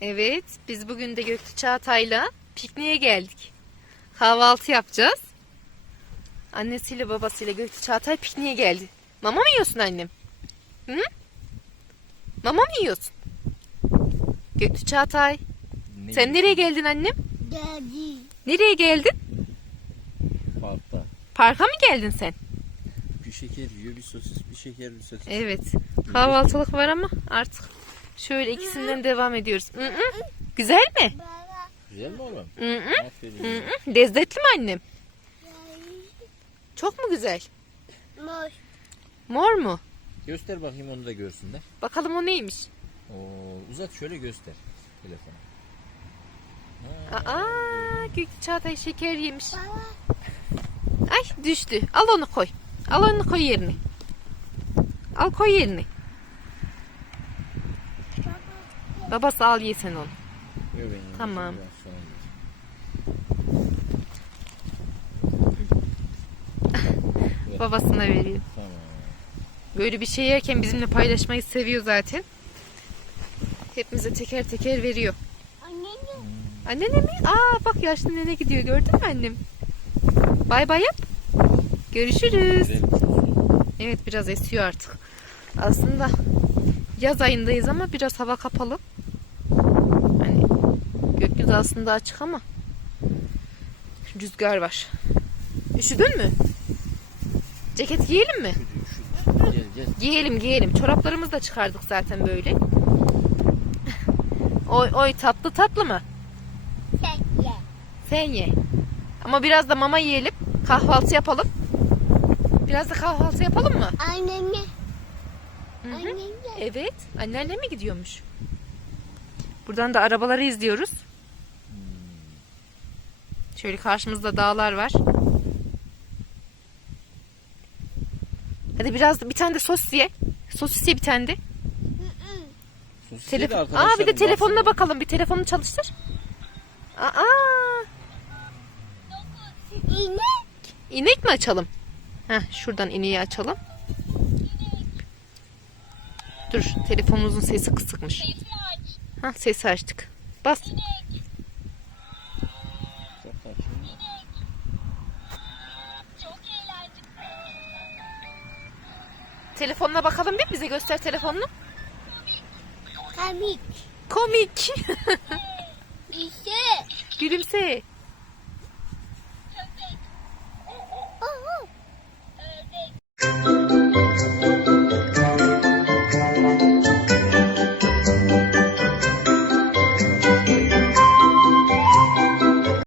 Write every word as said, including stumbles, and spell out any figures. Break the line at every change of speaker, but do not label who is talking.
Evet, biz bugün de Göktü Çağatay'la pikniğe geldik. Kahvaltı yapacağız. Annesiyle babasıyla Göktü Çağatay pikniğe geldi. Mama mı yiyorsun annem? Hı? Mama mı yiyorsun? Göktü Çağatay.
Ne
Sen nereye geldin annem?
Geldi.
Nereye geldin?
Parkta.
Parka mı geldin sen?
Bir şeker yiyor, bir sosis, bir şeker, bir sosis.
Evet. Kahvaltılık var ama artık şöyle ikisinden devam ediyoruz. Hı hı. Güzel mi?
Baba.
Güzel mi oğlum?
Hı hı.
Aferin.
Hı hı. Lezzetli mi annem? Çok mu güzel?
Moş.
Mor mu?
Göster bakayım, onu da görsünler.
Bakalım o neymiş?
Oo, uzat şöyle göster telefonu.
Aa, Göktü Çağatay şeker yemiş.
Baba.
Ay düştü. Al onu koy. Al onu koy yerine. Al koy yerine. Babası al ye sen onu.
Yo, benim
Tamam.
biraz sonra ye.
Babasına veriyor.
Tamam.
Böyle bir şey yerken bizimle paylaşmayı seviyor zaten. Hepimize teker teker veriyor.
Annem.
Annene mi? Aa bak yaşlı nene gidiyor, gördün mü annem? Bay bay yap. Görüşürüz.
Güzel bir şey.
Evet, biraz esiyor artık. Aslında yaz ayındayız ama biraz hava kapalı. Hani gökyüzü aslında açık ama rüzgar var. Üşüdün mü? Ceket giyelim mi?
Şu, şu. Gel gel.
Giyelim giyelim. Çoraplarımızı da çıkardık zaten böyle. Oy oy, tatlı tatlı mı?
Sen ye.
Sen ye. Ama biraz da mama yiyelim. Kahvaltı yapalım. Biraz da kahvaltı yapalım mı?
Annem ye.
Hı hı.
Annem ye.
Evet. Anneanne mi gidiyormuş? Buradan da arabaları izliyoruz. Şöyle karşımızda dağlar var. Hadi biraz da bir tane de sosis ye. Sosis ye bir tane de.
Sosis
Telefon.
de
Aa bir de
arkadaşlarım
telefonuna
baksana.
bakalım. Bir telefonunu çalıştır. Aa,
İnek.
inek mi açalım? Heh, şuradan ineği açalım. Dur, telefonumuzun sesi kısıkmış. Ha, sesi açtık. Bas.
Çok tatlı.
Telefonuna bakalım bir, bize göster telefonunu.
Kamik.
Komik.
İşte.
Gülümse.